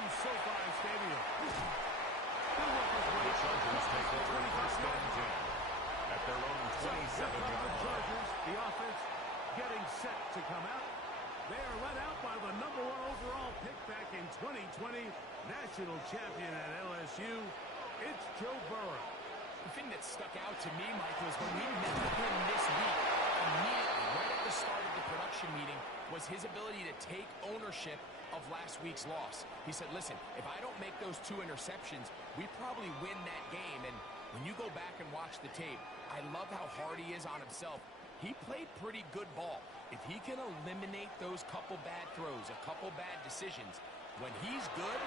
from SoFi Stadium. The Chargers take over first and 10 at their own 27-yard line. Chargers, the offense getting set to come out. They are led out by the #1 overall pick back in 2020, national champion at LSU. It's Joe Burrow. The thing that stuck out to me, Michael, is when we met with him this week, immediately, right at the start of the production meeting, was his ability to take ownership of last week's loss. He said, listen, if I don't make those 2 interceptions, we probably win that game. And when you go back and watch the tape, I love how hard he is on himself. He played pretty good ball. If he can eliminate those couple bad throws, a couple bad decisions, when he's good,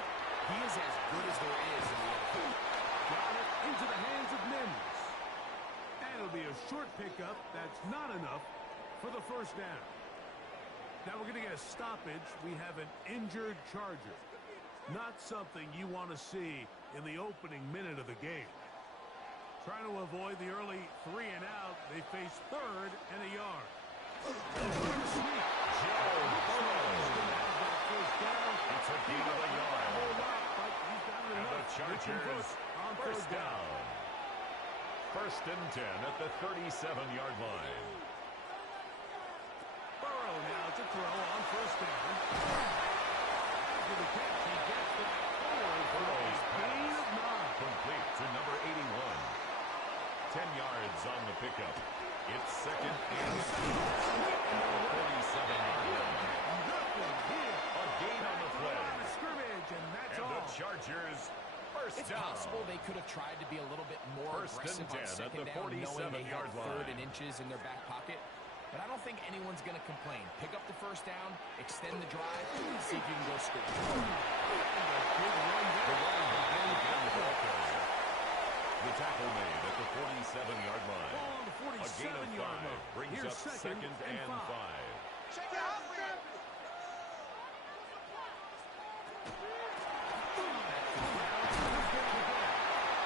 he is as good as there is in the NFL. Got it into the hands of Mims. And it'll be a short pickup. That's not enough for the first down. Now we're going to get a stoppage. We have an injured Charger. Not something you want to see in the opening minute of the game. Trying to avoid the early 3 and out. They face 3rd and a yard. It's a gain of a yard. And the Chargers on first down. 1st and 10 at the 37-yard line. Burrow now to throw on first down. After the catch, he gets that forward for a gain of 9. Complete to number 81. 10 yards on the pickup. It's 2nd and 2 at the 37-yard line. Nothing here. A gain on the play. Scrimmage, and that's And all. the Chargers first It's down. possible they could have tried to be a little bit more First aggressive and 10 on at second the down, knowing they had 47-yard 3rd line. and inches in their back pocket. But I don't think anyone's going to complain. Pick up the first down, extend the drive, see if you can go score. The running back and the ball carrier. The tackle made at the 47-yard line. Ball on the A gain of 47-yard 5 line. brings Here's up 2nd and 5. Check it out, man.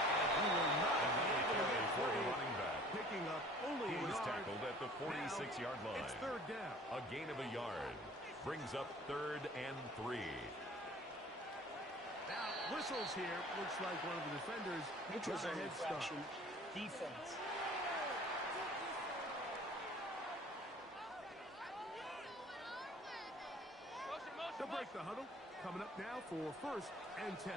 Another carry for the running back. Picking up only He a was yard. tackled at the 46-yard line. It's 3rd down. A gain of a yard brings up 3rd and 3. Now, whistles here. Looks like one of the defenders Neutral got a zone head start. infraction. Defense. They'll break the huddle. Coming up now for 1st and 10.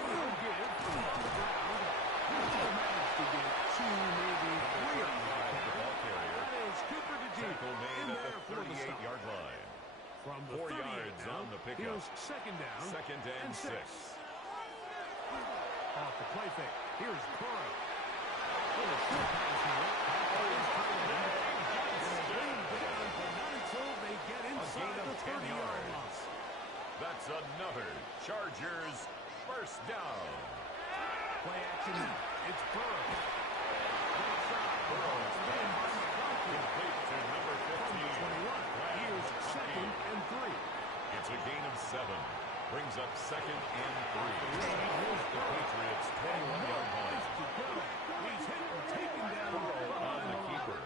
He'll give on the ground. He'll manage to get 2, maybe 3 on The ball carrier. that is Cooper DeJean Tackle in made there at the for the stop. 38-yard line. From the 4 38 yards now, on the pickup. here's 2nd down. 2nd and 6. Off the play fake. Here's Burrow. Little short pass here. Is tight end. Bring down, but not until they get inside gain of the 10 30-yard line. yards. That's another Chargers first down. Play action now. It's Burrow. Burrow is Then by McCarthy. complete to number 15. 21. Here's 2nd and 3. It's a gain of 7. Brings up 2nd and 3. The Patriots 21-yard line. He's hit and taken down On the keeper.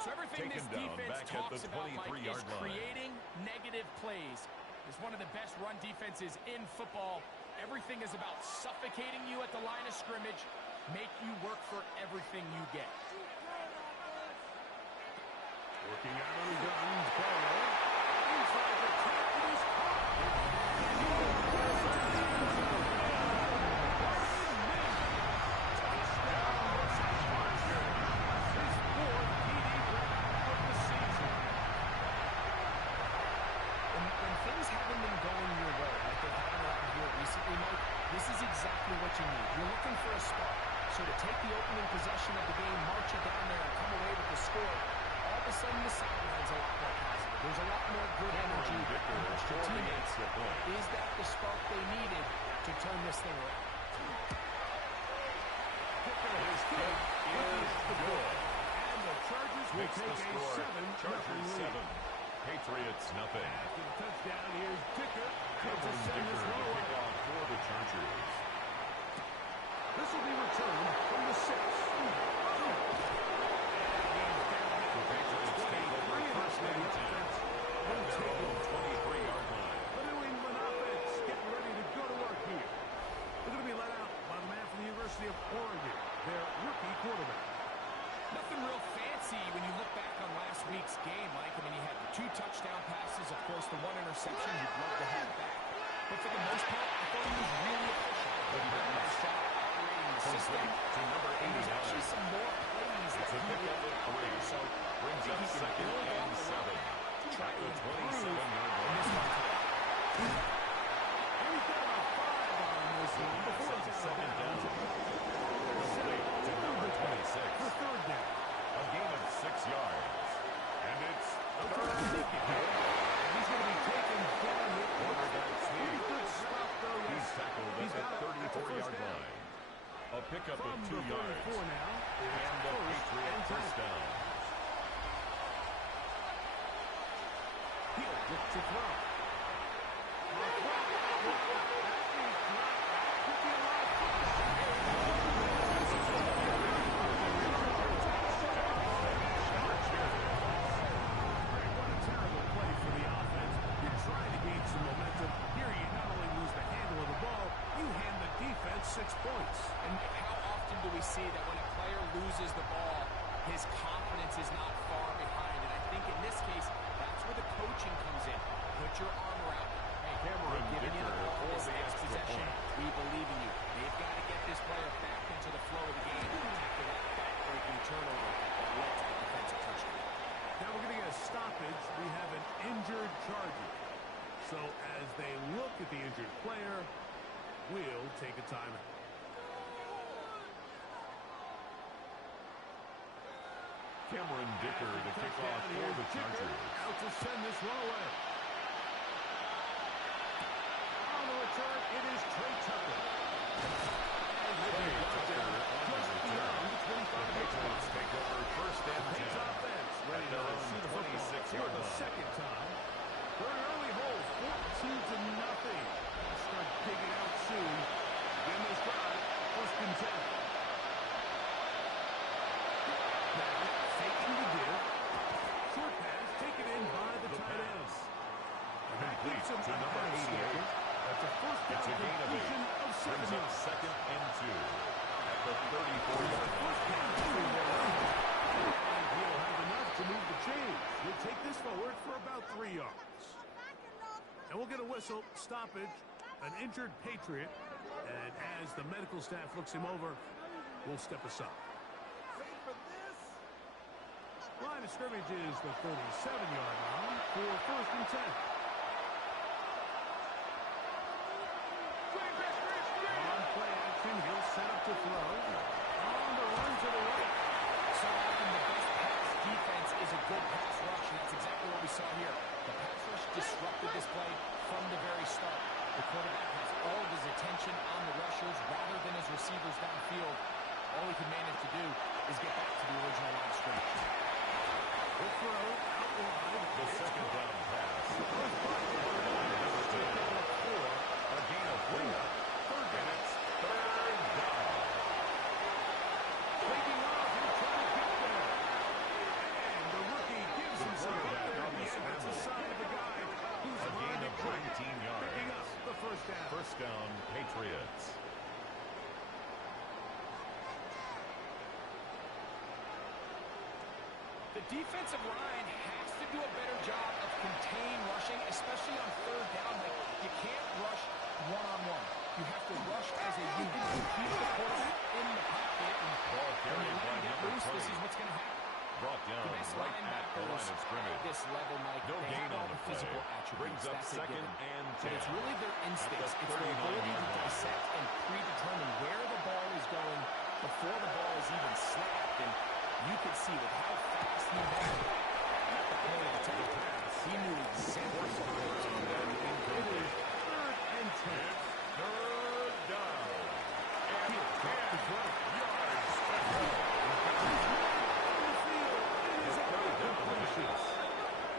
So everything Taken this down defense back at the talks about, Mike, is 23-yard line. creating negative plays. It's one of the best run defenses in football. Everything is about suffocating you at the line of scrimmage, make you work for everything you get. Working out on the gun. Burrow. Inside the tackle is When things haven't been going your way, like they have around here recently, Mike, this is exactly what you need. You're looking for a spark. So to take the opening possession of the game, march it down there, and come away with the score, all of a sudden the sideline's a lot more positive. There's a lot more good energy amongst your teammates. Is that the spark they needed to turn this thing around? His kick is good. and the Chargers will Makes the take a score 7-0 Chargers lead. 7. Patriots nothing. After the touchdown, here's Dicker. Kevin To send Dicker this to one away. kick off for the Chargers. This will be returned from the 6. The Patriots take over 1st and 10. University of Oregon, their rookie quarterback. Nothing real fancy when you look back on last week's game, Mike. I mean, he had the 2 touchdown passes, of course, the 1 interception. You'd love to have back. But for the most part, I thought he was really efficient. But he did a nice job operating the system. To number 89. And there's actually some more plays that he will do. So brings up second and 7. Try to the improve 27-yard in this line. one today. He's got about 5 on this one before he's out of Second down. bounds. Complete to number 26. For third down. A gain of 6 yards. And it's third And he's going to be taken down here. quarterback Pretty sneak. good stop, though. He's Yes. tackled at He's the got it. That's a 34-yard first down. line. A pickup From of the 2 yards. 34 now. And the Patriot first down. He'll look to throw. What a terrible play for the offense. You're trying to gain some momentum. Here you not only lose the handle of the ball, you hand the defense 6 points. And how often do we see that when a player loses the ball, his confidence is not far behind? And I think in this case, that's where the coaching comes in. Put your arm around him. Hey, Cameron we're giving you the Dicker ball for this the next extra possession. point. We believe in you. They've got to get this player back into the flow of the game after that back-breaking turnover that led to the defensive touchdown. Now we're going to get a stoppage. We have an injured Charger. So as they look at the injured player, we'll take a timeout. Cameron Dicker to kick off for the Chargers. Out to send this one away. On the return, it is Trey Tucker. Trey Tucker on the return. The Patriots take over first and 10. His offense ready to their own shoot the football 26-yard for the line. second time. For an early hole, 14-0. They'll start digging out soon. Again, this drive, first and 10. Now, faking the give. Short pass taken in by the tight end. And that Complete keeps him to number ahead of 88. schedule. That's a first down It's a gain of 8. completion of 7 Brings up yards. second and 2 at the 34-yard line. First down, 2 yards. And he'll have enough to move the chains. He'll take this forward for about 3 yards. And we'll get a whistle, stoppage, an injured Patriot. And as the medical staff looks him over, we'll step aside. Line of scrimmage is the 37-yard line for first and 10. On play action, he'll set up to throw. On the run to the right. So often the best pass defense is a good pass rush, and that's exactly what we saw here. The pass rush disrupted this play from the very start. The quarterback has all of his attention on the rushers rather than his receivers downfield. All he can manage to do is get back to the original line of scrimmage. The throw out wide. The second down pass. First by A gain of 4. And it's third down. taking off and trying to get there. And the rookie gives him some quarterback there. on the Yeah, that's a scramble. sign of the guy who's A gain running of quick. 19 yards. Picking up the first down. First down, Patriots. The defensive line has to do a better job of contain rushing, especially on third down. Like, you can't rush one-on-one. You have to rush as a unit. Keep the quarterback in the pocket, and Ball when carried you by let him get number loose, this 20. is what's going to happen. Brought down The best right at the line of linebackers scrimmage. at this level, Mike, No they gain have on all the the play. physical attributes. Brings up That's a second given. and But it's 10. really their instincts. It's their 39 ability to yard line. dissect and predetermine where the ball is going before the ball is even snapped. And you could see with how fast he ran at the point of attack. He knew exactly what he was doing. It is third and 10. Third down. And He'll drop the 10 throw. yards. On the field, it is a third down completion. completion.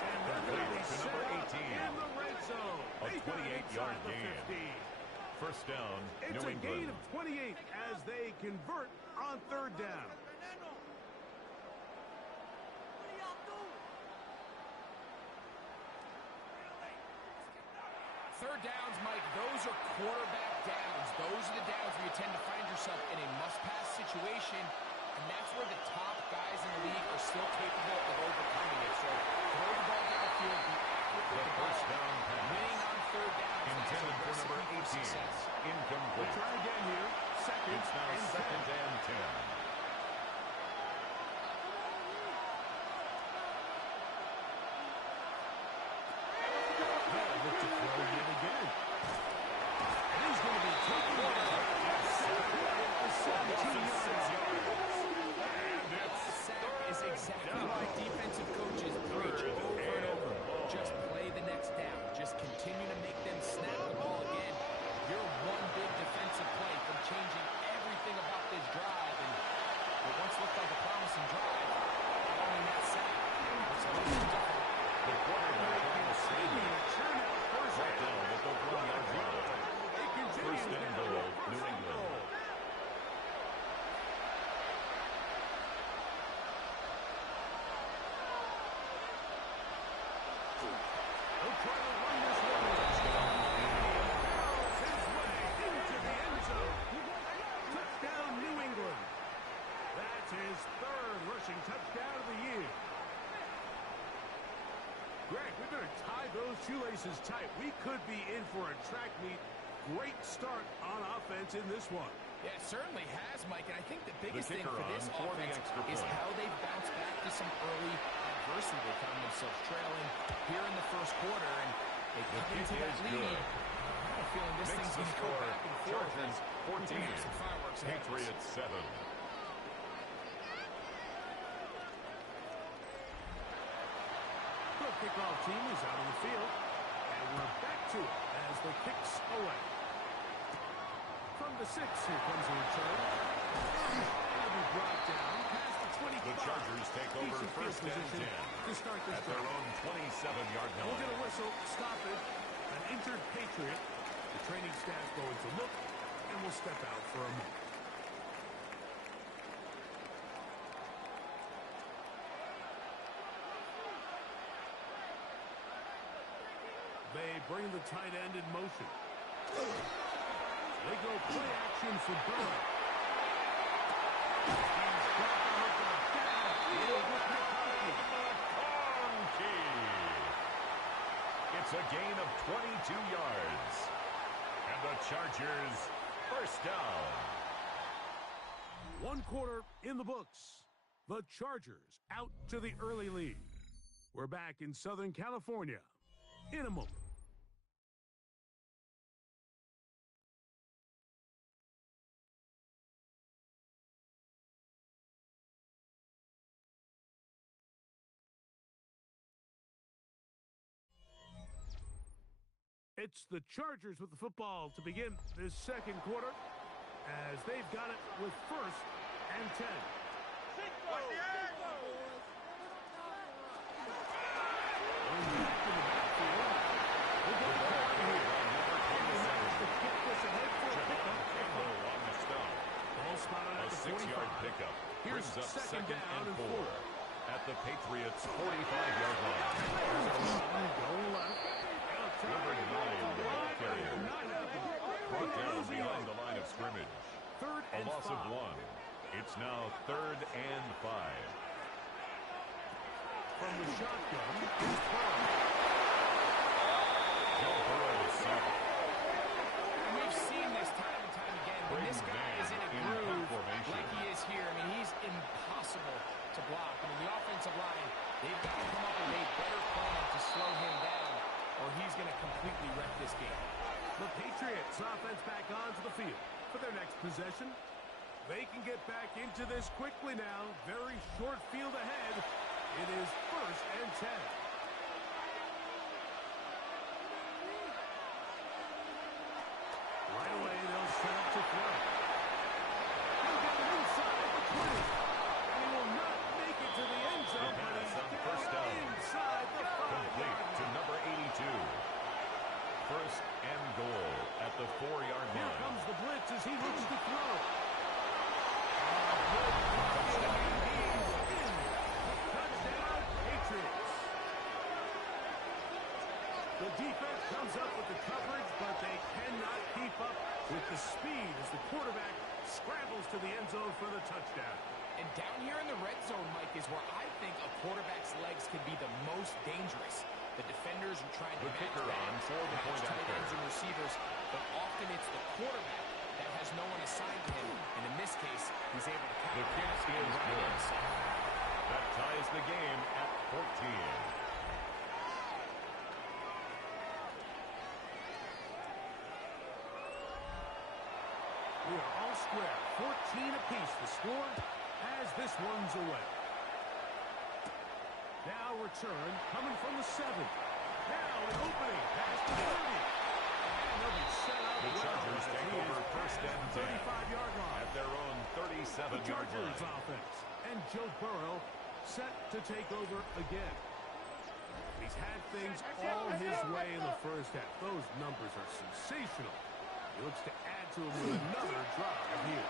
And they're going to be Complete to set number up 18. in the red zone. A They got 28-yard inside the gain. 50. First down, It's New a gain England. of 28 as they convert on third down. third downs, Mike, those are quarterback downs. Those are the downs where you tend to find yourself in a must-pass situation, and that's where the top guys in the league are still capable of overcoming it. So throw the ball downfield, be accurate with the first ball. down pass. Winning on third downs. Intended for number 18. Incomplete. We'll try again here. It's now second and 10. Look to throw yet again. And he's going to be taken down. The 17 yards. And it's Sack is exactly why defensive coaches preach over and over. Just play the next down. Just continue to make them snap the ball again. You're one big defensive play from changing everything about this drive. And what once looked like a promising drive, following that sack, it's a little different. the quarterback on the scene. Turn out first Brought down at the 1-yard line. It continues First and now. goal, First New and England. goal. He'll try to run this one. Barrels his way into the end zone. Touchdown, New England. That's his third rushing touchdown of the year. Greg, we better tie those shoelaces tight. We could be in for a track meet. Great start on offense in this one. Yeah, it certainly has, Mike, and I think the biggest thing kicker for this on for the offense extra is point. how they've bounced back to some early adversity. They found themselves trailing here in the first quarter, and they cut kick into that is lead. good. I have a feeling this Makes thing's the going to go score back and forth. Chargers We can 14. have some fireworks ahead of us. Patriots 7. The kickoff team is out on the field, and we're back to it as the kicks away. From the 6, here comes a return. It'll be brought down past the 25. The Chargers take over Decent field first and position 10 to start this at their drive. own 27-yard We'll line. get a whistle, stop it, an injured Patriot. The training staff going to look, and we'll step out for a moment. They bring the tight end in motion. They go play action for Burrow. He's got the hookup downfield with McConkey. McConkey. It's a gain of 22 yards. And the Chargers first down. 1 quarter in the books. The Chargers out to the early lead. We're back in Southern California in a moment. It's the Chargers with the football to begin this second quarter as they've got it with first and 10. A 6-yard pickup brings up second and 4 at the Patriots' 45-yard line. Number 9, the ball carrier, brought down behind the line of scrimmage. A loss of 1. It's now 3rd and 5. From the shotgun, here's Burrow. Joe Burrow is set. And we've seen this time and time again. When this guy is in a groove like he is here, I mean, he's impossible to block. I mean, the offensive line, they've got to come up with a better plan to slow him down, or he's going to completely wreck this game. The Patriots offense back onto the field for their next possession. They can get back into this quickly now. Very short field ahead. It is first and 10. Right away, they'll set up to throw. He'll get it inside the 20. And he will not make it to the end zone. But he's on first down. inside the 5-yard Complete to line. number 82. First and goal at the 4-yard Here line. comes the blitz as he looks to throw. Touchdown, Patriots. The defense comes up with the coverage with the speed as the quarterback scrambles to the end zone for the touchdown. And down here in the red zone, Mike, is where I think a quarterback's legs can be the most dangerous. The defenders are trying to match tight ends and receivers, but often it's the quarterback that has no one assigned to him. And in this case, he's able to the kick is good. That ties the game at 14. We are all square. 14 apiece the score as this one's away. Now return coming from the 7. Now an opening past the 30. And they'll be set up the Chargers take over first and 10 35-yard line at their own 37-yard line. Offense. And Joe Burrow set to take over again. He's had things all his way in the first half. Those numbers are sensational. He looks to add to him with another drive here.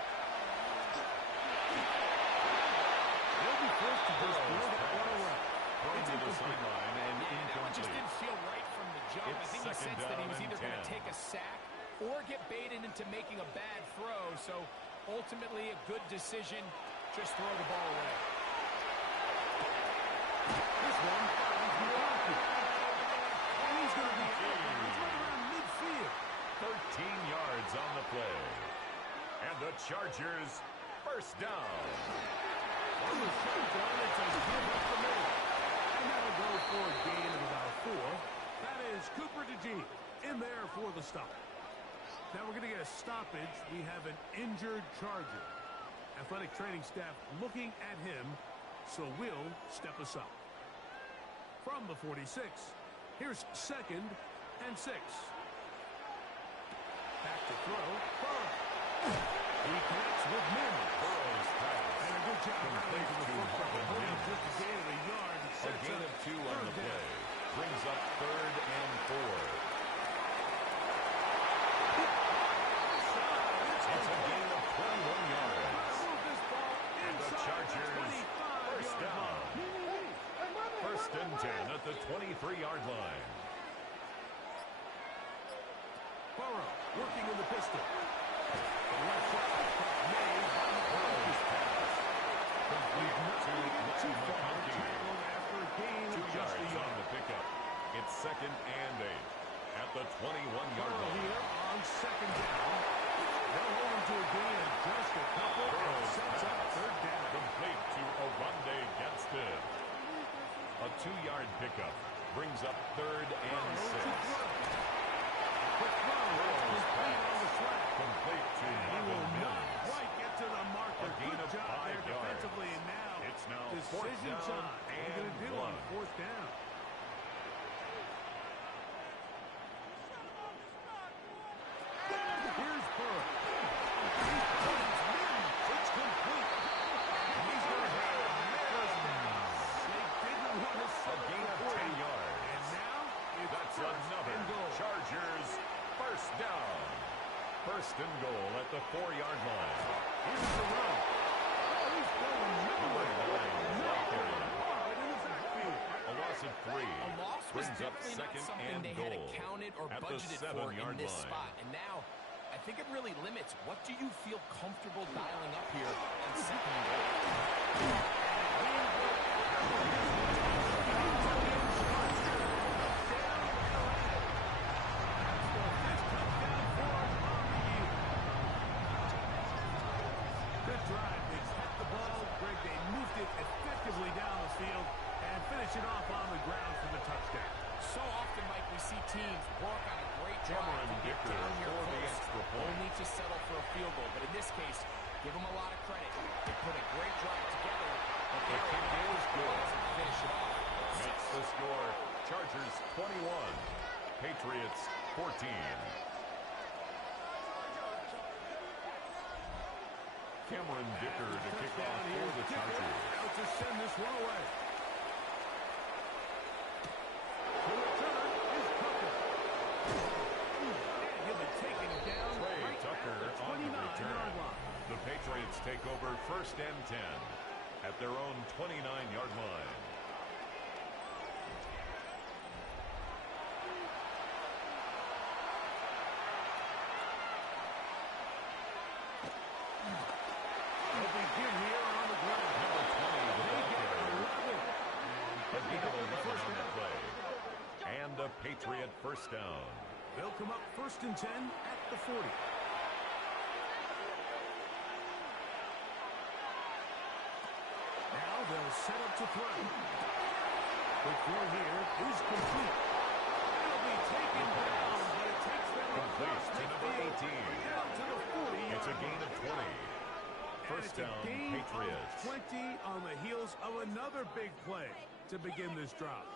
They'll be forced to just blow that one away. It's to the sideline and that one just incomplete. didn't feel right from the jump. I think he sensed that he was either going to take a sack or get baited into making a bad throw. So ultimately a good decision. Just throw the ball away. This one finds Milwaukee. And he's going to be right around midfield. 13 yards on the play. And the Chargers first down. On the shotgun, it's a give up the middle. And that'll go for a gain of about 4. That is Cooper DeJean in there for the stop. Now we're going to get a stoppage. We have an injured Charger. Athletic training staff looking at him, so will step us up. From the 46, here's 2nd and 6. Back to throw. Burrow. He connects with Mims. Burrow's pass. And a good job Complete to the to football. Marvin Only Mims. just a gain of a yard. A gain of 2 on the play. Brings up 3rd and 4. It's a gain of 21 yards. And the Chargers first down. 1st and 10 at the 23-yard line. Burrow working in the pistol. The left side made by Burrow's pass. Complete to McConkey. after a gain 2 of just a yards on yard. the pickup. It's 2nd and 8 at the 21-yard Burrow line. here on 2nd down. They'll hold him to a gain of just a couple. Burrow's Sets up pass. 3rd down. Complete to Oronde Gadsden. A 2-yard pickup brings up 3rd and 6. Quick throw. Burrow's Complete pass. on the flat. Complete to He Marvin will not Mims. quite get to the marker. A gain Good of job 5 there yards. defensively. And now It's now 4th decision down time. What are you going to do and on 1. 4th down? Here's Burrow. It's complete. And he's going to have a first down. They didn't want to A set gain of up 10 yards. And now it's That's 1st another and goal. Chargers first down. 1st and goal at the 4-yard line. Here's the run. Oh, he's going nowhere. Nowhere. Hard in the backfield. A loss of 3. A loss was brings up definitely not 2nd something and they goal had accounted or at the budgeted for in 7-yard this line. spot. And now, I think it really limits what do you feel comfortable dialing up here on 2nd and goal. Good drive. They kept the ball. Greg, they moved it effectively down the field and finish it off on the ground for the touchdown. So often, Mike, we see teams work on a great drive Cameron to get Dicker down here for the close, extra point. only to settle for a field goal. But in this case, give them a lot of credit. They put a great drive together, but The they're kick able is to good. finish it off. Makes the score Chargers 21, Patriots 14. Cameron Dicker to kick off for the Chargers. Out to send this one away. The return is Tucker. And he'll be taken down Trey right Tucker at the on the 29-yard return. line. The Patriots take over 1st and 10 at their own 29-yard line. They'll begin here on the ground. Number 20, the They ball get carrier. 11. A gain of 11 First on the down. play. And a Patriot first down. They'll come up 1st and 10 at the 40. Now they'll set up to throw. The throw here is complete. It'll be taken down, but it takes them Complete to number 18. down to the 40. It's a gain of 20. First And it's a down, gain of Patriots. 20 on the heels of another big play to begin this drive.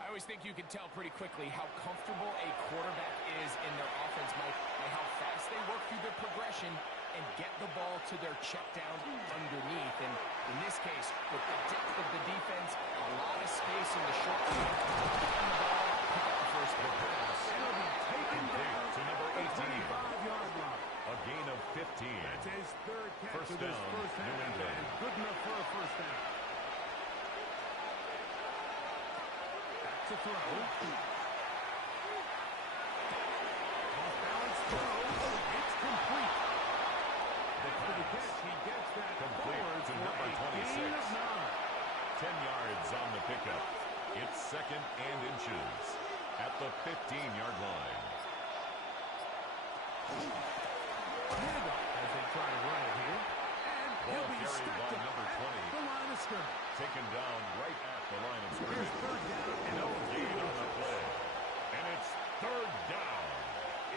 I always think you can tell pretty quickly how comfortable a quarterback is in their offense, Mike, by how fast they work through their progression and get the ball to their check down underneath. And in this case, with the depth of the defense, a lot of space in the short game, get the ball, pick up the first down. It'll be taken down to number 18. 25-yard line. A gain of 15. That's his third catch First of this down, first New half, England. and good enough for a first down. Back to throw. Off-balance throw. It's complete. After the catch, he gets that Complete forward to for number a 26. gain of 9. 10 yards on the pickup. It's 2nd and inches at the 15-yard line. Handoff as they try to run it here. And Ball he'll be carried stacked by up number 20. at the line of scrimmage. Taken down right at the line of Here's scrimmage. 3rd down and No a gain few. on the play. And it's 3rd down.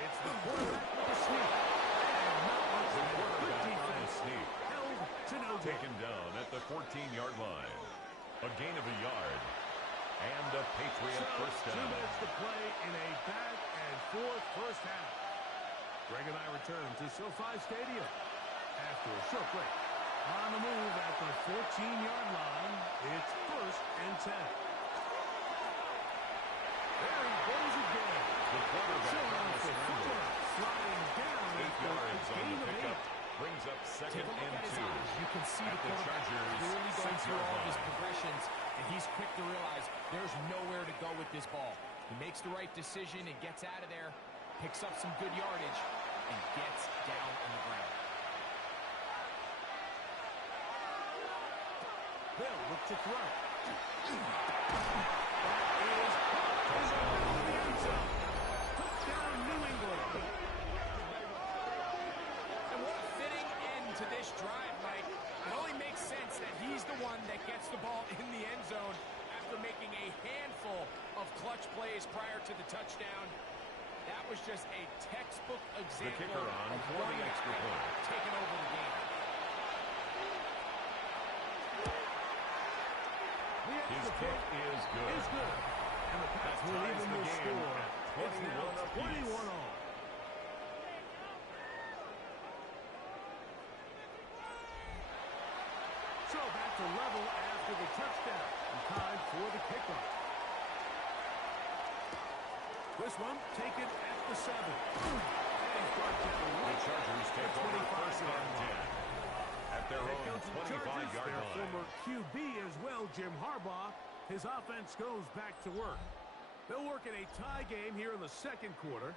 It's the quarterback with the sneak. And not much The good quarterback on the defense. sneak. Held to no gain. Taken down at the 14-yard line. A gain of a yard. And a Patriot So, first 2 down. minutes to play in a back-and-forth first half. Greg and I return to SoFi Stadium after a short break. On the move at the 14-yard line, it's 1st and 10. There he goes again. The quarterback Showing on off the the scramble. footwork, sliding down 8 after a yards on gain the of pickup. 8. Brings up 2nd Take a look and at his 2. eyes. You can see At the the quarterback Chargers' clearly going 6-yard through all of his line. progressions, and he's quick to realize there's nowhere to go with this ball. He makes the right decision and gets out of there, picks up some good yardage, and gets down on the ground. Bill look to throw. That is caught in the middle of the end zone. Touchdown, New England. And what a fitting end to this drive, Mike. It only makes sense that he's the one that gets the ball in the end zone after making a handful of clutch plays prior to the touchdown. That was just a textbook example kicker on of for one the extra guy point. taking over the game. The His extra kick point is good. is good. And the Pats That will ties even the the game score. at It's now 21 apiece. 21 all. So back to level after the touchdown. And time for the kickoff. This one taken at the 7. And he's brought down The right Chargers at take the over 25 1st yard and line. 10. At their Head own coach of the Chargers, 25-yard their line. former QB as well, Jim Harbaugh. His offense goes back to work. They'll work in a tie game here in the 2nd quarter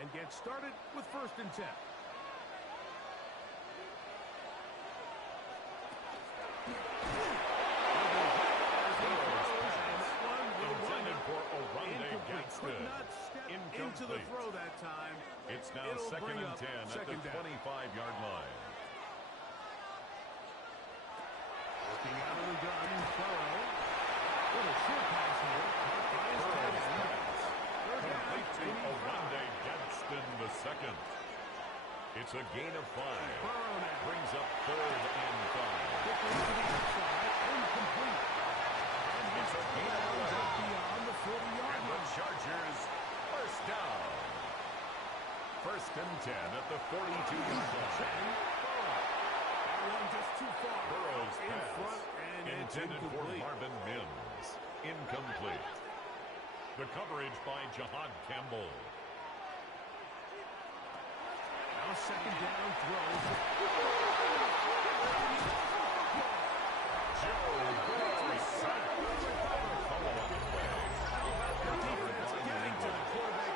and get started with 1st and 10. Intended for Oronde Could Gadsden. not step into the Incomplete. throw that time. It's now It'll 2nd bring and up 10 at the second down. 25-yard line. Working out of the gun, Burrow. With a short pass here. Caught by his tight end. Third down, Complete to 85. Oronde Gadsden II. It's a gain of 5. Burrow now. Brings up 3rd and 5. Kicking to the outside, incomplete. And It's a gain of runs 11. up beyond the 40-yard And the line. Chargers first down. 1st and 10 at the 42-yard line. That one just too far. Burrow's In pass. front, and it's Intended for incomplete. Marvin Mims. Incomplete. The coverage by Jahad Campbell. Now 2nd down throw. Joe Burrow sacked. Follow-up play. The defense getting to the quarterback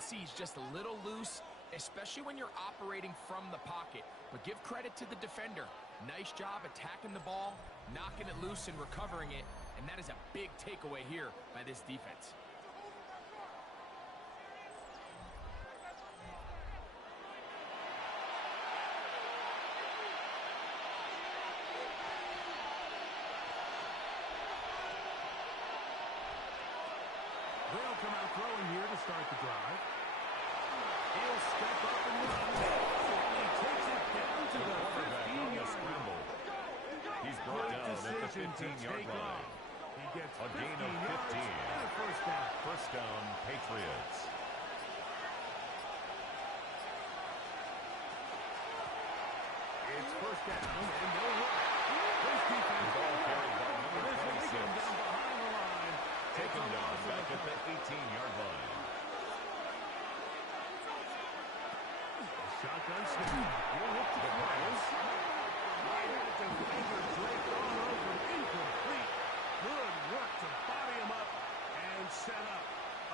can see he's just a little loose, especially when you're operating from the pocket. But give credit to the defender. Nice job attacking the ball, knocking it loose and recovering it. And that is a big takeaway here by this defense. They'll come out throwing here to start the drive. He'll step up and run. And he takes it down to the 15-yard line. He's brought down at the 15-yard line. He gets A gain of 15. And a first down. First down, Patriots. It's first down, and they'll run. This defense Ball carried by number this will lead 26. him down behind the line. Taken down back at the 18-yard line. Shotgun snap. He'll look to throw. Right at the defender, Drake on over. Incomplete. Good work to body him up and set up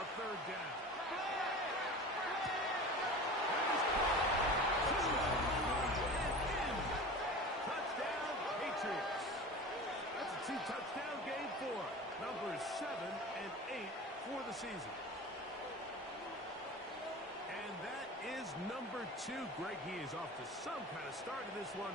a third down. Touchdown, Patriots. That's a two-touchdown game for numbers 7 and 8 for the season. And that is number 2. Greg, he is off to some kind of start in this one.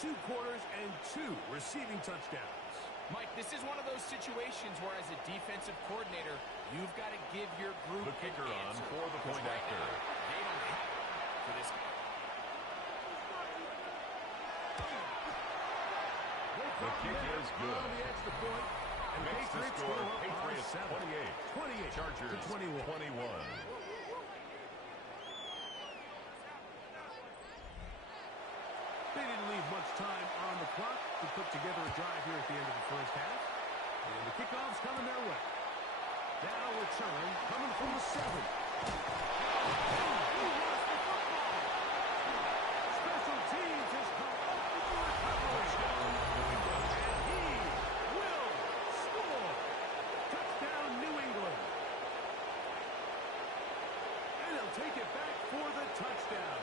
2 quarters and 2 receiving touchdowns. Mike, this is one of those situations where as a defensive coordinator, you've got to give your group The kicker an on answer. for the point Right after. now, they don't have it for this guy. The kick is good. On the extra point. And Makes the Patriots score go up by Patriots 7. 28. 28 Chargers to 21. 21. They didn't leave much time on the clock to put together a drive here at the end of the first half. And the kickoff's coming their way. Now return coming from the 7. Special teams has come up with the recovery. And he will score. Touchdown, New England. And he'll take it back for the touchdown.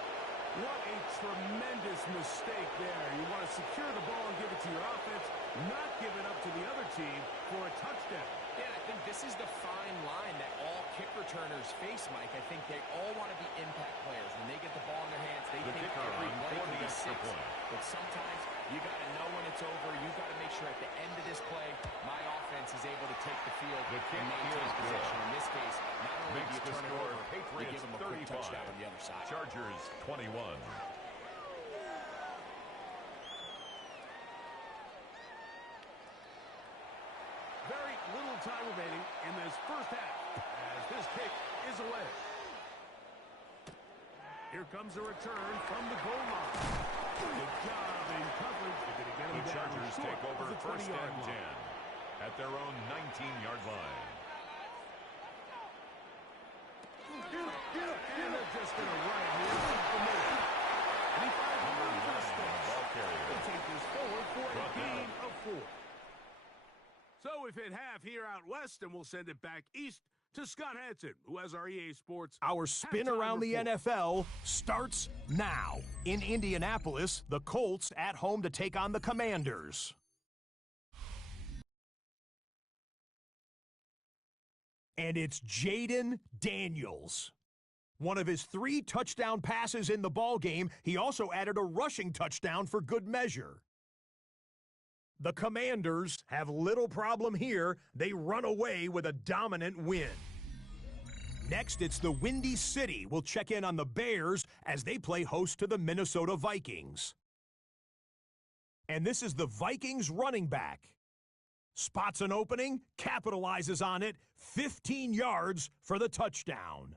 What a tremendous mistake there. You want to secure the ball and give it to your offense, not give it up to the other team for a touchdown. Yeah, I think this is the fine line that all kick returners face, Mike. I think they all want to be impact players. When they get the ball in their hands, they The think kicker every on play for can the be extra 6. point. But sometimes you got to know when it's over. You got to make sure at the end of this play, my offense is able to take the field The kick and maintain is good. possession. In this case, not only do Makes you the turn it score over, you Patriots give them a quick 35. touchdown on the other side. Chargers 21. Very little time remaining in this first half as this kick is away. Here comes a return from the goal line. Good job in coverage. They're going to get him The down Chargers short take over of the first 20-yard and 10 line. at their own 19-yard line. And they're just going to run it here up the middle. And he fires a run for the stretch. Ball carrier. They take this forward for a Brought down. gain of 4. So we've hit half here out west, and we'll send it back east to Scott Hanson, who has our EA Sports. Our spin halftime around the report. NFL starts now. In Indianapolis, the Colts at home to take on the Commanders. And it's Jaden Daniels. One of his 3 touchdown passes in the ballgame, he also added a rushing touchdown for good measure. The Commanders have little problem here. They run away with a dominant win. Next, it's the Windy City. We'll check in on the Bears as they play host to the Minnesota Vikings. And this is the Vikings running back. Spots an opening, capitalizes on it, 15 yards for the touchdown.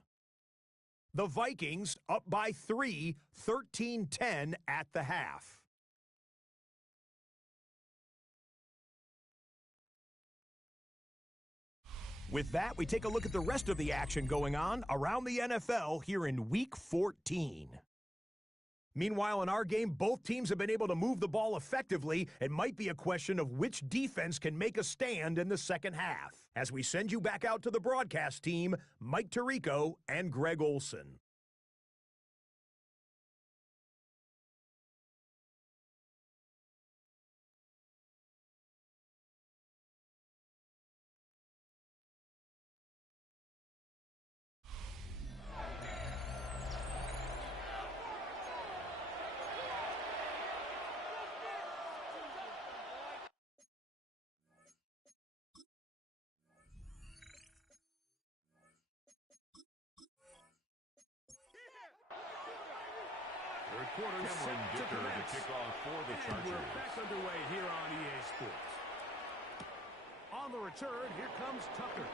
The Vikings up by 3, 13-10 at the half. With that, we take a look at the rest of the action going on around the NFL here in Week 14. Meanwhile, in our game, both teams have been able to move the ball effectively. It might be a question of which defense can make a stand in the second half. As we send you back out to the broadcast team, Mike Tirico and Greg Olson. Cameron Dicker to kick off for the Chargers. And we're back underway here on EA Sports. On the return, here comes Tucker.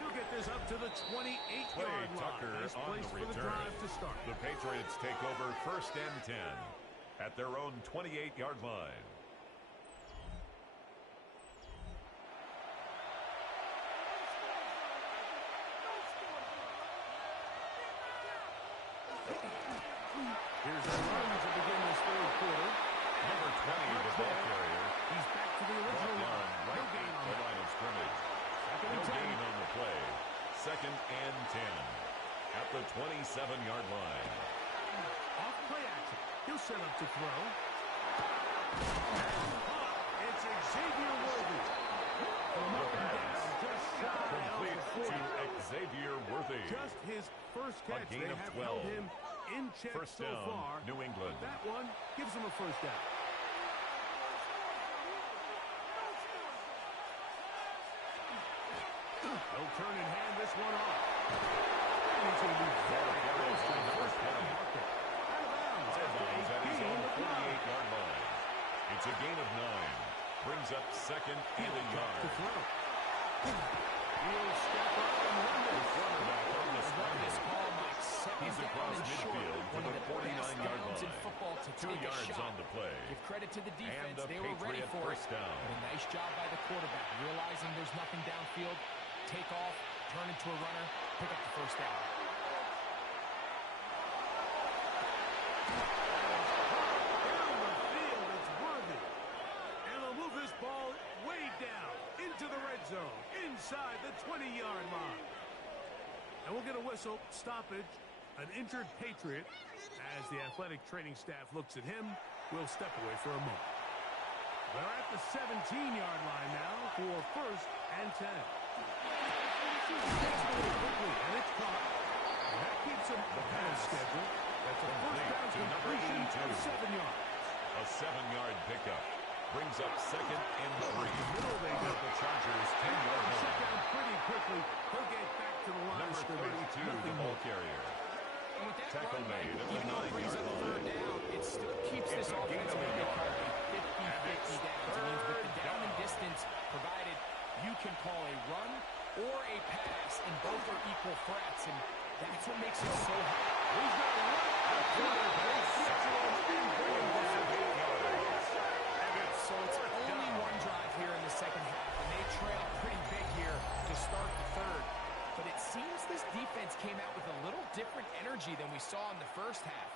He'll get this up to the 28-yard line. Tucker Nice on place the for the return. drive to start. The Patriots take over 1st and 10 at their own 28-yard line. Here's the run to begin this third quarter. Number 20, the ball carrier. He's back to the original Brought line. down right No gain at on the that. line of scrimmage. Second No and 10. gain on the play. 2nd and 10 at the 27-yard line. Off play action. He'll set up to throw. And caught. It's Xavier Worthy. From up and down, just shy Complete of the 40. to Xavier Worthy. Just his first catch. gain They of have 12. held him in check First so down, far. New England. That one gives him a first down. They'll turn and hand this one off. And he's going to be very close to the first down marker. Out of bounds At his after a own gain of 48-yard line. It's a gain of 9. Brings up 2nd and a to yard. throw. He'll step up and run The this. quarterback on the This scramble. call, Mike, second He's down across and short. midfield to One of the the best 49-yard downs in line. football to 2 take a yards shot. on the play. Give credit to the defense. a They were ready Patriot for it. first down. And a nice job by the quarterback, realizing there's nothing downfield. Take off, turn into a runner, pick up the first down. Down the field, it's Worthy. And they'll move this ball way down into the red zone, inside the 20-yard line. And we'll get a whistle, stoppage, an injured Patriot. As the athletic training staff looks at him, we'll step away for a moment. They're at the 17-yard line now for 1st and 10. Gets it away quickly, and it's caught. And that keeps him ahead of schedule. That's a first down to number completion 82. of 7 yards. A 7-yard pickup. Brings up 2nd and 3. Middle they go. At the Chargers' 10-yard Shut line. down pretty quickly. He'll get back to the line of Number scrimmage. 32, the Nothing ball more. carrier. And with that Tackle run, made at the even though it brings up 9-yard 3rd down, it still keeps this It's a gain offense of a moving yard. a 50-50 downs. It means with the down and distance provided, you can call a run or a pass, and both are equal threats, and that's what makes it so hard. He's got a run. So it's only one drive here in the second half, and they trail pretty big here to start the third. But it seems this defense came out with a little different energy than we saw in the first half.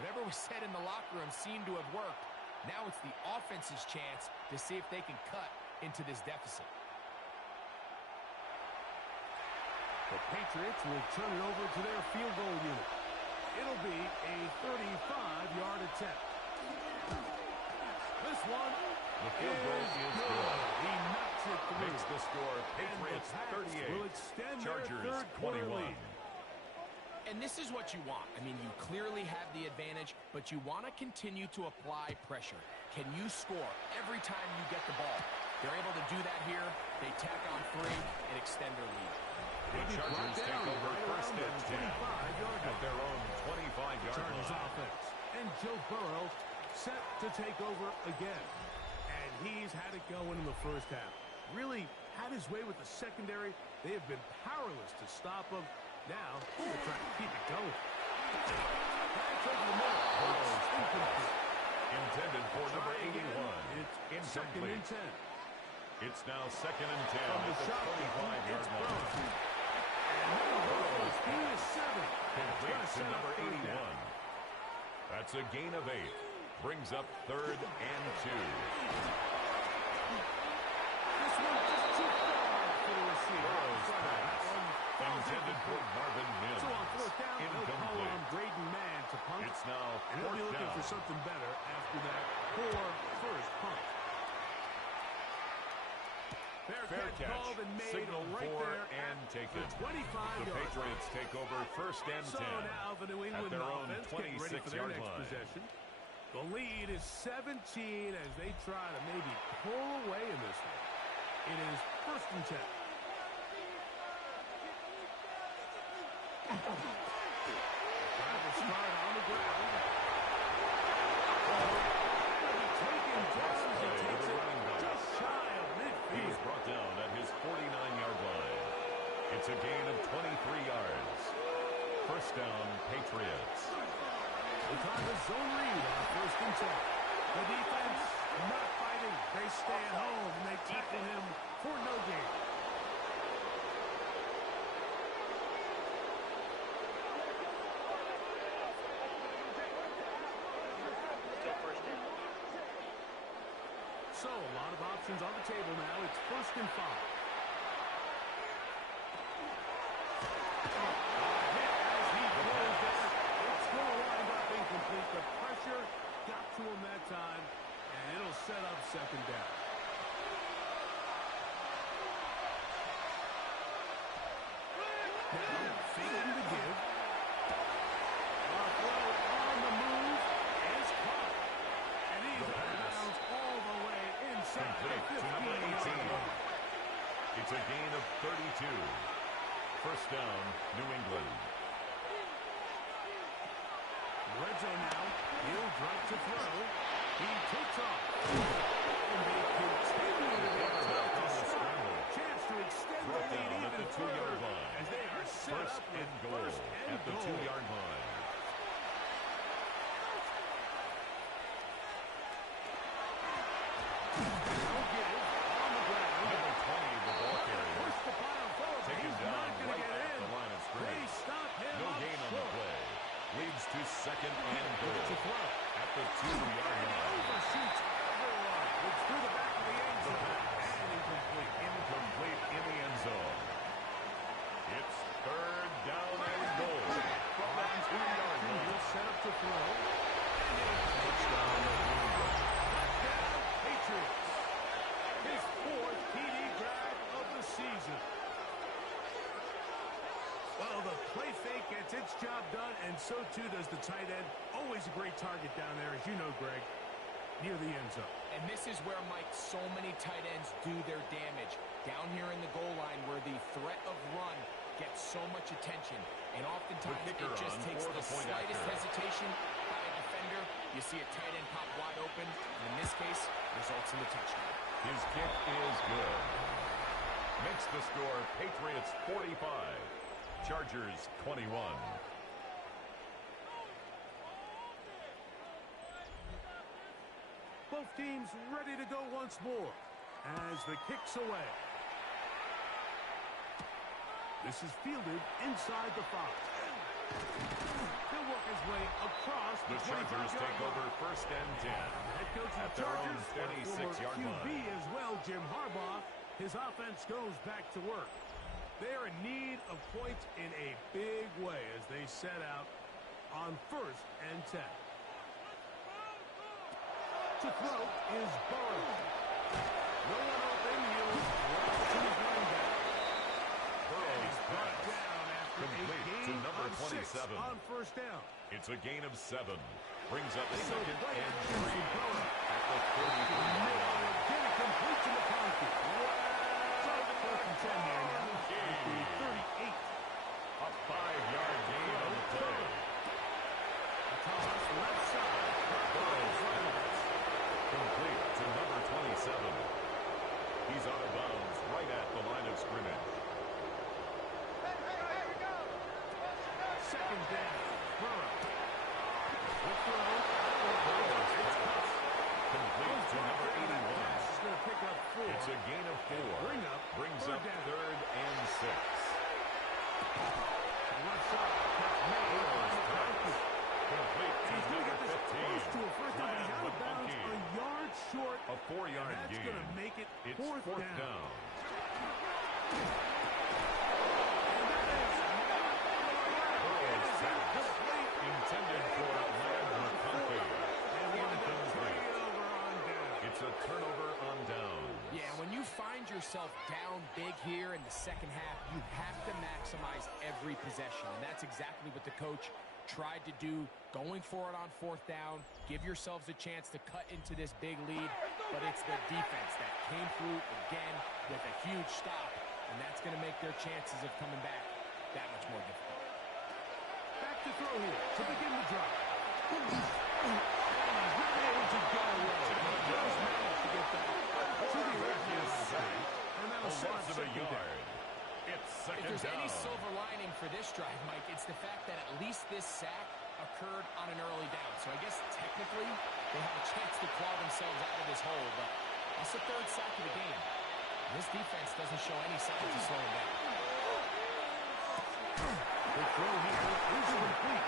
Whatever was said in the locker room seemed to have worked. Now it's the offense's chance to see if they can cut into this deficit. The Patriots will turn it over to their field goal unit. It'll be a 35-yard attempt. This one The field goal is good. He knocks it through. Makes the score Patriots And the Pats 38. will extend Chargers their third quarter 21. lead. And this is what you want. I mean, you clearly have the advantage, but you want to continue to apply pressure. Can you score every time you get the ball? They're able to do that here. They tack on 3 and extend their lead. The Chargers take over right 1st around and the 10 25-yard at line. their own 25-yard Chargers line. offense. And Joe Burrow set to take over again. And he's had it going in the first half. Really had his way with the secondary. They have been powerless to stop him. Now, they're trying to keep it going. Back over the middle. It's incomplete. Intended for number Try again. 81. It's 2nd and Incomplete. 10. It's now 2nd and 10 From the at the shotgun, 25-yard it's line. Burrow. And now Burrow, he is 7. Complete Trying to to set up number 3rd 81. down. That's a gain of 8. Brings up 3rd and 2. This one just too far for the receiver. Burrow's pass. Intended for Marvin Mims. So on 4th down, they'll call on Incomplete. Braden Mann to punt. It's now And he'll be 4th looking down. for something better after that poor first punt. Fair catch. Called and made Signaled right for there and at taken. the 25-yard The Patriots take over 1st and 10. So now the New England their own offense getting ready for their 26-yard next line. possession. The lead is 17 as they try to maybe pull away in this one. It is 1st and 10. Driver start on the ground. Taken down as he takes it just shy of He was midfield. brought down at his 49-yard line. It's a gain of 23 yards. 1st down, Patriots. The driver's zone read on 1st and 10. The defense not fighting. They stay at home and they tackle him for no gain. So a lot of options on the table now. It's 1st and 5. As he throws there, it's going to wind up incomplete. The pressure got to him that time, and it'll set up 2nd down. Now, faking the give. Throw on the move is caught. And he's out of bounds all the way inside the Complete to number 15. 18. It's a gain of 32. 1st down, New England. Red zone now. He'll drop to throw. He takes off. And they continue to get tough to stop. Chance to extend the Brought lead down at even the further 2-yard line. as they are set 1st up with and goal 1st and at the goal. 2-yard line. No give on the ground. Number 20, the ball carrier. Push the pile forward. Taken He's down not going to right get at in. the line of They scrimmage. stop him No up gain on the short. play. Leads to 2nd and goal To throw. at the 2-yard And he line. overshoots everyone. It's through the back of the end The zone. pass. And incomplete. Incomplete in the end zone. It's 3rd down and goal from the 2-yard line. He'll set up to throw. Touchdown, Patriots. His 4th TD grab of the season. Well, the play fake gets its job done, and so too does the tight end. Always a great target down there, as you know, Greg, near the end zone. And this is where, Mike, so many tight ends do their damage. Down here in the goal line where the threat of run gets so much attention. And oftentimes it kicker just on takes for the the point slightest after. hesitation by a defender. You see a tight end pop wide open. And in this case, results in the touchdown. His kick is good. Makes the score Patriots 45, Chargers 21. Both teams ready to go once more as the kick's away. This is fielded inside the 5. He'll work his way across The Chargers take over 1st and 10. Head coach of at the their own Chargers, and a former 26-yard QB line. as well, Jim Harbaugh. His offense goes back to work. They are in need of points in a big way as they set out on 1st and 10. To throw is Burrow. No one open. He'll drop to his running back. Burrow's Brought pass. down after Complete a to gain number of 6 27. on 1st down. It's a gain of 7. Brings up They go 2nd play and action 3 to Burrow. at the 33-yard line. Get it complete to McConkey. So 1st and 10 here now. At the 38. A 5-yard gain on the play. A toss left side. Burrow's pass. Complete to number 27. He's out of bounds right at the line of scrimmage. 2nd down. Burrow. The throw. Burrow fourth down. Intended for Ladd McConkey. It's a turnover on down. Yeah, when you find yourself down big here in the second half, you have to maximize every possession. And that's exactly what the coach tried to do, going for it on fourth down. Give yourselves a chance to cut into this big lead. But it's the defense that came through again with a huge stop. And that's going to make their chances of coming back that much more difficult. Back to throw here to begin the drive. And he's not able to go away. Just managed to get that to the right side. And that'll set up second down. It's second If there's down. any silver lining for this drive, Mike, it's the fact that at least this sack occurred on an early down. So I guess technically they have a chance to claw themselves out of this hole, but that's the third sack of the game. This defense doesn't show any signs of slowing down. The throw here is complete.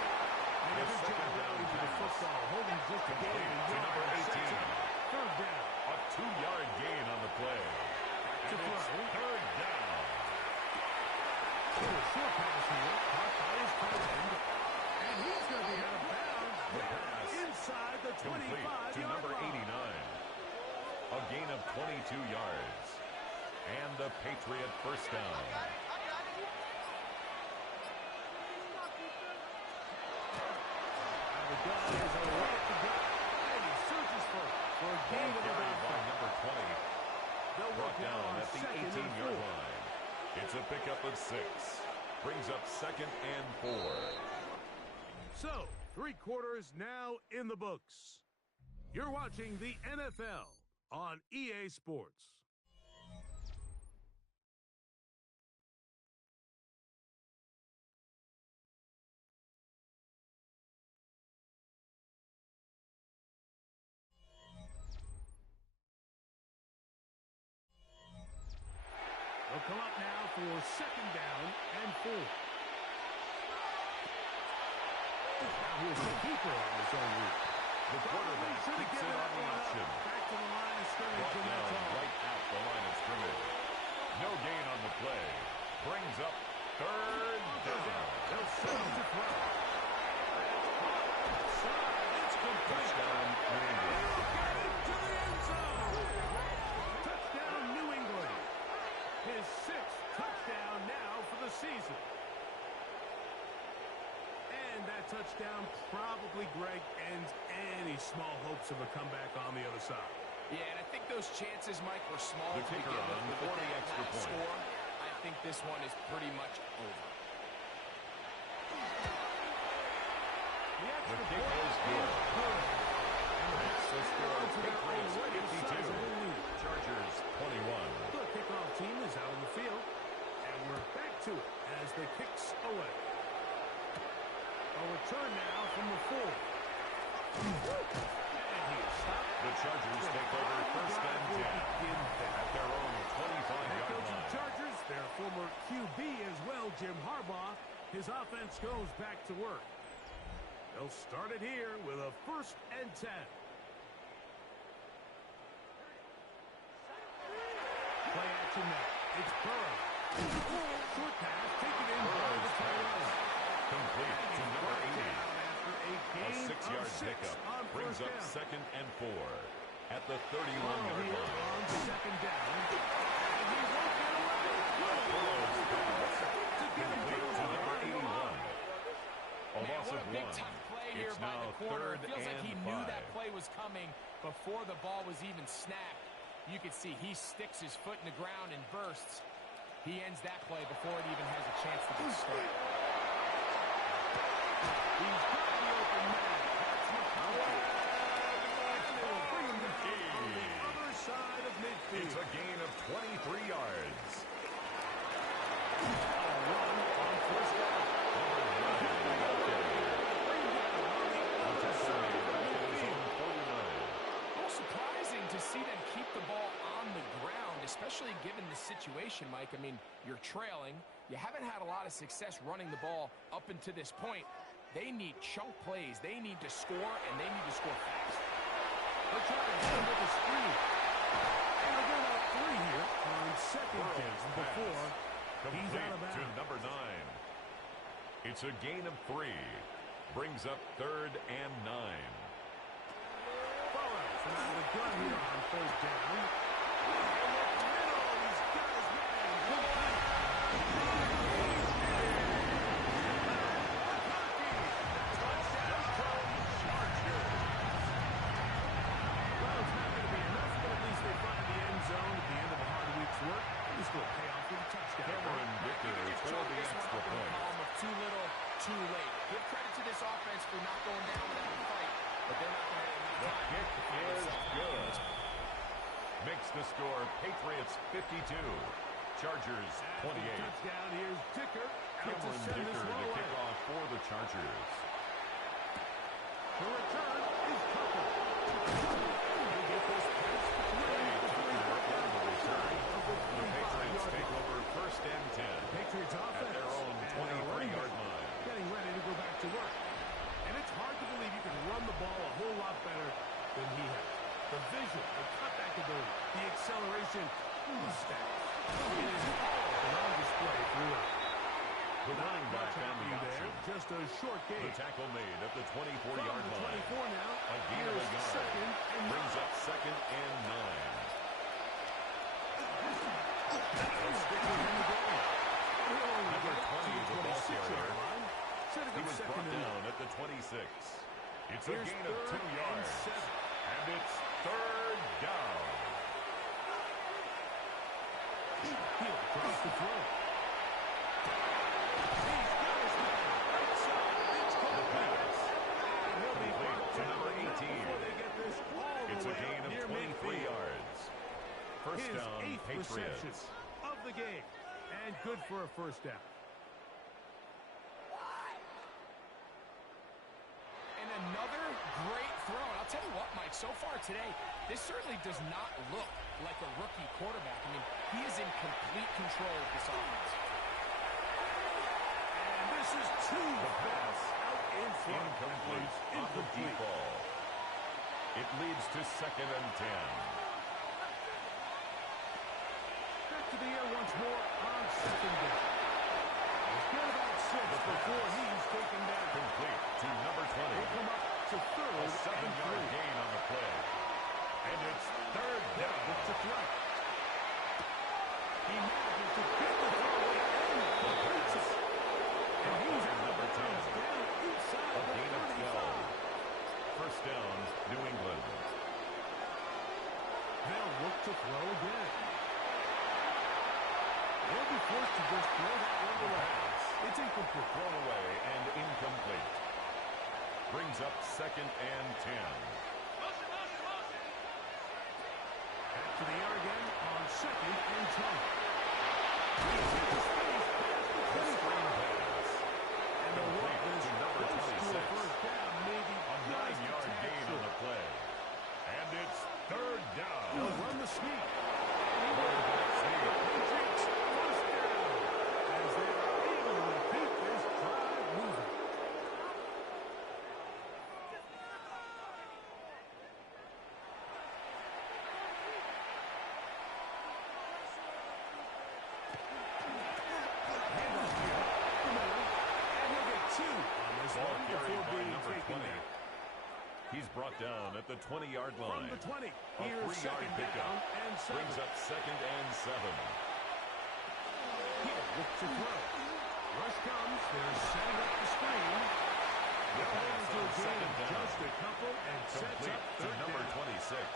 And a good job rallying to the football, holding just a gain To number 18. Third down. A 2-yard gain on the play. And it's third down. Little short pass here, caught by his tight end. And he's going to be out of bounds. The pass Inside the complete to 25-yard number line. 89. A gain of 22 yards. And the Patriot first down. The guy is a right to go. And he surges for a gain of about By number 20. They'll work Brought down on at the second and 18-yard 4. line. It's a pickup of 6. Brings up second and 4. So, 3 quarters now in the books. You're watching the NFL on EA Sports. They'll come up now for second down and 4. Now here's the keeper on his own route. The quarterback kicks it on the option. Back to the line of scrimmage, Brought and down that's all. right at the line of scrimmage. No gain on the play. Brings up third down. They'll set up to throw. It's complete. Touchdown, New England. Get into the end zone. Touchdown, New England. His 6th touchdown now for the season. And that touchdown probably, Greg, ends any small hopes of a comeback on the other side. Yeah, and I think those chances, Mike, were small The to kicker begin on with for that the extra last point. score. I think this one is pretty much over. The extra kick point is good. And the That's the score. to their Patriots already 52. sizable lead. Chargers 21. The kickoff team is out on the field, and we're back to it as the kicks away. A return now from the 4. And he is stopped. The Chargers take over first and 10 at their own 25-yard Coach of line. Chargers, their former QB as well, Jim Harbaugh. His offense goes back to work. They'll start it here with a first and 10. Play action now. It's Burrow. Short pass taken in by the tight end. Complete to number 80. After a A gain 6-yard of 6 pickup on brings first up down. second and 4 at the Burrow 31-yard here line. on second down. And he won't get away. Burrow's pass To get him complete to number 81. A Man, loss what of a big 1. tough play here It's by now the corner. third It feels like he and knew 5. that play was coming before the ball was even snapped. You can see he sticks his foot in the ground and bursts. He ends that play before it even has a chance to get started. He's got the open man. That's McConkey. And they will bring him down on the other side of midfield. It's a gain of 23 yards. A run on first down. Most surprising to see them keep the ball on the ground, especially given the situation, Mike. I mean, you're trailing. You haven't had a lot of success running the ball up until this point. They need chunk plays. They need to score, and they need to score fast. They're trying to hit him with a screen. And they'll get about 3 here. It's a gain of 3. Brings up 3rd and 9. Burrows from out of the gun here on 3rd down. Cameron Dicker for the extra point. Too little, too late. Give credit to this offense for not going down without a fight, but they're not going to have The time. kick is good. Makes the score Patriots 52. Chargers 28. Touchdown. Here's Dicker. Cameron Dicker to kick off for the Chargers. The return is Tucker. He'll get this pass. The Patriots take over 1st and 10. Patriots offense at their own 23-yard line. Getting ready to go back to work. And it's hard to believe you can run the ball a whole lot better than he has. The vision, the cutback ability, the acceleration, the stats. It is all on display throughout. The running back on the option. Just a short game. The tackle made at the 24-yard line. 24 now. A gain of a yard. Second and brings up 2nd and 9. Number 20 is the ball carrier. He was brought down at the 26. It's a gain of 2 yards. And it's 3rd down. He'll cross the throw. The pass. Complete to number 18. It's a gain of 23 yards. First down, Patriots. Of the game. And good for a first down. And another great throw. And I'll tell you what, Mike, so far today, this certainly does not look like a rookie quarterback. I mean, he is in complete control of this offense. And this is two. The pass Out in front. incomplete on the deep ball. It leads to 2nd and 10. To the air once more on 2nd down. He's got about 6 before he's taken down. Complete to number 20. He'll come up to 3rd A and 7-yard 3. gain on the play. And it's 3rd down. It's a threat. He manages to get the throw and completes it. And he's at number 10. down inside A the gain of 35. 12. First down, New England. They'll look to throw again. They'll be forced to just throw that one away. It's incomplete. Thrown away and incomplete. Brings up 2nd and 10. Back to the air again on 2nd and 10. The screen pass. And the Complete walk is to number close to 26. a first down, maybe A 9-yard gain on the play. And it's 3rd down. He'll run the sneak. Quarterback sneak. Patriots first down as they are able to keep this drive moving. Handoff here. The middle. And he'll get 2 on this Ball one carried before by being number taken 20. down. He's brought down at the 20-yard From line. the 20. A Here's 3-yard 2nd pickup. down and 7. Brings up 2nd and 7. Here, look to throw. Rush comes. They're setting up the screen. They'll hold pass to on a gain second of down. just a couple and sets Complete up to 3rd number down. 26.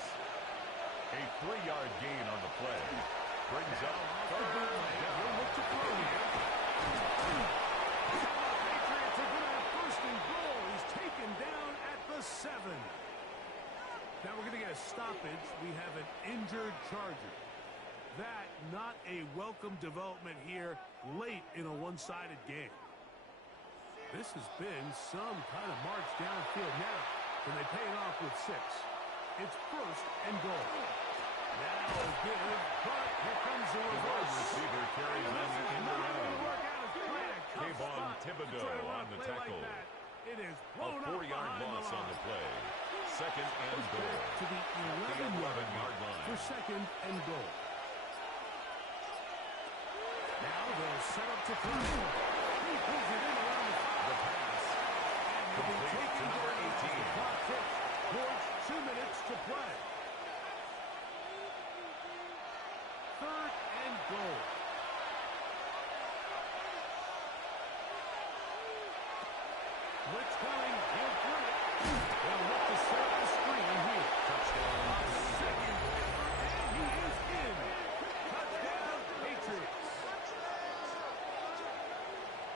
A 3-yard gain on the play. Brings up Off the 3rd bootleg. down. They'll look to throw here. Patriots are going to have 1st and goal. He's taken down at the 7. Now we're going to get a stoppage. We have an injured Charger. That not a welcome development here late in a one-sided game. This has been some kind of march downfield now. Can they pay it off with 6? It's 1st and goal. Now a give, but here comes the The wide reverse. receiver carries on the end around. Kayvon Thibodeau on the tackle. It is A blown up 4-yard behind loss the on line. the play. 2nd and goal. To the 11-yard line. for 2nd and goal. Now they'll set up to throw. He pulls it in around the 5. complete to number 18. Clock ticks towards 2 minutes to play. 3rd and goal. Blitz coming. He'll throw it. They'll look to set the screen here. Touchdown. Second effort, and he is in. Touchdown, Patriots.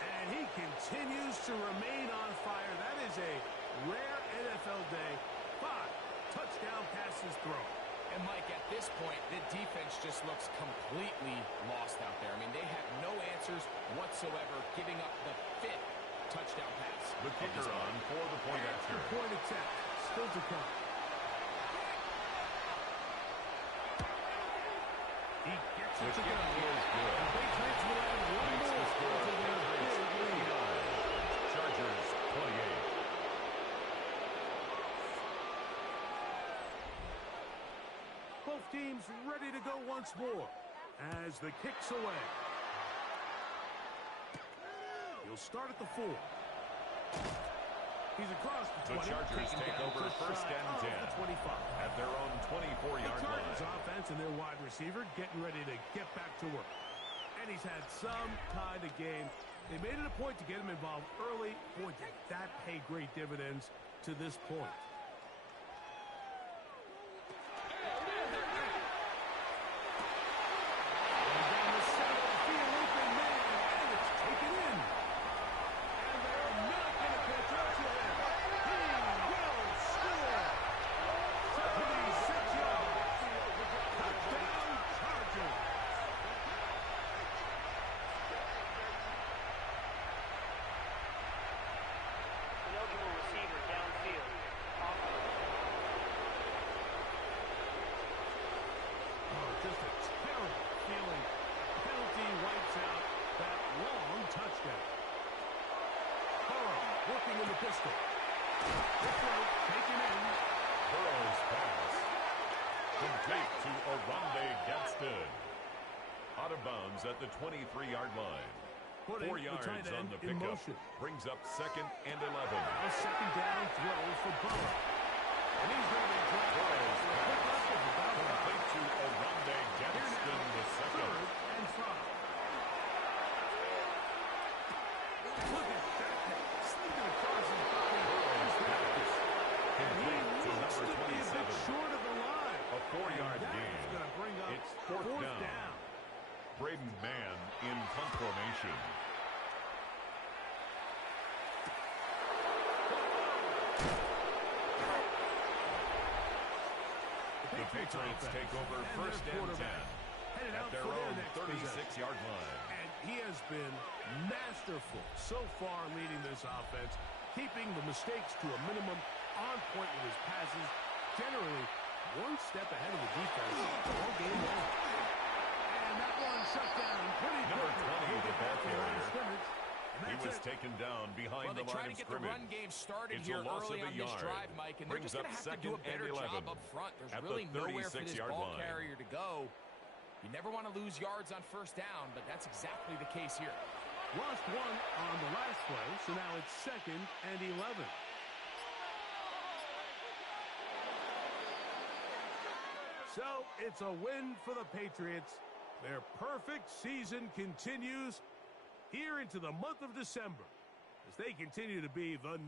And he continues to remain on fire. That is a rare NFL day. 5 touchdown passes thrown. And, Mike, at this point, the defense just looks completely lost out there. I mean, they have no answers whatsoever, giving up the 5th touchdown pass. The kicker on for the point after. Point attempt. Still to come. He gets it to go. Is good. The Patriots will add one Makes the more score to their Patriots big lead. 39. Chargers 28. Both teams ready to go once more as the kick's away. He'll start at the 4. He's across the 20. The Chargers take over first and 10 the 25. at their own 24-yard The Chargers line. offense and their wide receiver getting ready to get back to work. And he's had some kind of game. They made it a point to get him involved early. Boy, did that pay great dividends to this point. And down the center of the field, open man, and it's taken in. And they're not going to catch up to him. He will score. 76 yards. Touchdown, Chargers. Eligible receiver downfield. Oh, just a terrible feeling. Penalty wipes out that long touchdown. Burrow working in the pistol. This one taken in. Burrow's pass. Complete to Oronde Gadsden. Out of bounds at the 23-yard line. Putting 4 the yards tight on end the in pickup. motion. Brings up 2nd and 11. A second down throw for Burrow. And he's going to be dropped. Burrow's The pickup is about right. Complete to Oronde Here Gadsden now, the second. 3rd and 5. Look at that. Sneaking across his body. Burrow's pass. And he Complete to looks number to be a bit 27. short of the line. A 4-yard That gain. is going to bring up It's fourth down. Braden Mann in punt formation. The Patriots take over first and 10 at their own 36-yard line. And he has been masterful so far leading this offense, keeping the mistakes to a minimum, on point with his passes, generally one step ahead of the defense all game long. And that one shut down pretty Number quickly. 20, the ball carrier. And He that's was it. taken down behind Well, they the try line to of get the scrimmage. run game started It's here a loss early of a on this yard. drive, Mike, and they're Brings just going to up have to do a 2nd and better 11 job up front. There's at the really nowhere for this 36-yard ball line. carrier to go. You never want to lose yards on first down, but that's exactly the case here. Lost one on the last play, so now it's 2nd and 11. So it's a win for the Patriots. Their perfect season continues here into the month of December as they continue to be the